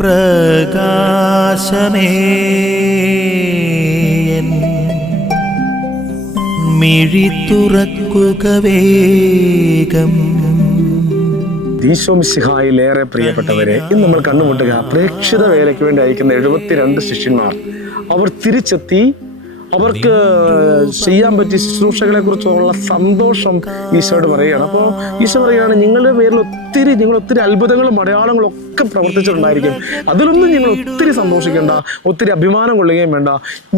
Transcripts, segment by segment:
പ്രകാശമേ മിഴി തുറക്കുക വേഗം. ഈശോ മിശിഹായിലേറെ പ്രിയപ്പെട്ടവരെ, ഇന്ന് നമ്മൾ കണ്ടുമുട്ടുക പ്രേക്ഷിത വേലയ്ക്ക് വേണ്ടി അയക്കുന്ന 72 ശിഷ്യന്മാർ. അവർ തിരിച്ചെത്തി. അവർക്ക് ചെയ്യാൻ പറ്റിയ ശുശ്രൂഷകളെ കുറിച്ചുള്ള സന്തോഷം ഈശോയോട് പറയുകയാണ്. അപ്പോൾ ഈശോ പറയുകയാണ്, നിങ്ങളുടെ പേരിൽ നിങ്ങൾ ഒത്തിരി അത്ഭുതങ്ങളും അടയാളങ്ങളും ഒക്കെ പ്രവർത്തിച്ചിട്ടുണ്ടായിരിക്കും. അതിലൊന്നും നിങ്ങൾ ഒത്തിരി സന്തോഷിക്കേണ്ട, ഒത്തിരി അഭിമാനം കൊള്ളുകയും വേണ്ട.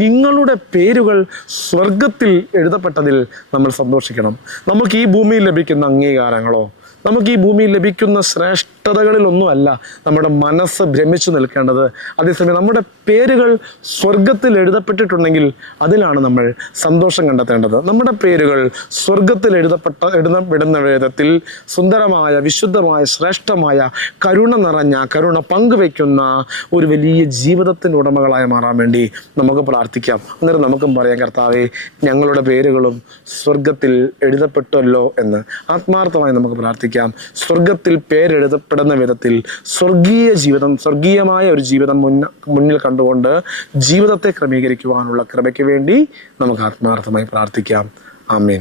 നിങ്ങളുടെ പേരുകൾ സ്വർഗത്തിൽ എഴുതപ്പെട്ടതിൽ നമ്മൾ സന്തോഷിക്കണം. നമുക്ക് ഈ ഭൂമിയിൽ ലഭിക്കുന്ന അംഗീകാരങ്ങളോ നമുക്ക് ഈ ഭൂമിയിൽ ലഭിക്കുന്ന ശ്രേഷ്ഠതകളിലൊന്നുമല്ല നമ്മുടെ മനസ്സ് ഭ്രമിച്ചു നിൽക്കേണ്ടത്. അതേസമയം നമ്മുടെ പേരുകൾ സ്വർഗത്തിൽ എഴുതപ്പെട്ടിട്ടുണ്ടെങ്കിൽ അതിലാണ് നമ്മൾ സന്തോഷം കണ്ടെത്തേണ്ടത്. നമ്മുടെ പേരുകൾ സ്വർഗത്തിൽ എഴുതപ്പെടുന്ന വിധത്തിൽ സുന്ദരമായ, വിശുദ്ധമായ, ശ്രേഷ്ഠമായ, കരുണ പങ്കുവെക്കുന്ന ഒരു വലിയ ജീവിതത്തിൻ്റെ ഉടമകളായി മാറാൻ വേണ്ടി നമുക്ക് പ്രാർത്ഥിക്കാം. അന്നേരം നമുക്കും പറയാം, കർത്താവേ, ഞങ്ങളുടെ പേരുകളും സ്വർഗത്തിൽ എഴുതപ്പെട്ടല്ലോ എന്ന് ആത്മാർത്ഥമായി നമുക്ക് പ്രാർത്ഥിക്കാം. സ്വർഗത്തിൽ പേരെഴുതപ്പെടുന്ന വിധത്തിൽ സ്വർഗീയ ജീവിതം, സ്വർഗീയമായ ഒരു ജീവിതം മുന്നിൽ കണ്ടുകൊണ്ട് ജീവിതത്തെ ക്രമീകരിക്കുവാനുള്ള കൃപയ്ക്ക് വേണ്ടി നമുക്ക് ആത്മാർത്ഥമായി പ്രാർത്ഥിക്കാം. ആമേൻ.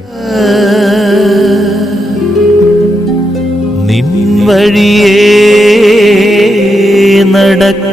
നിൻ വഴിയേ നടക്ക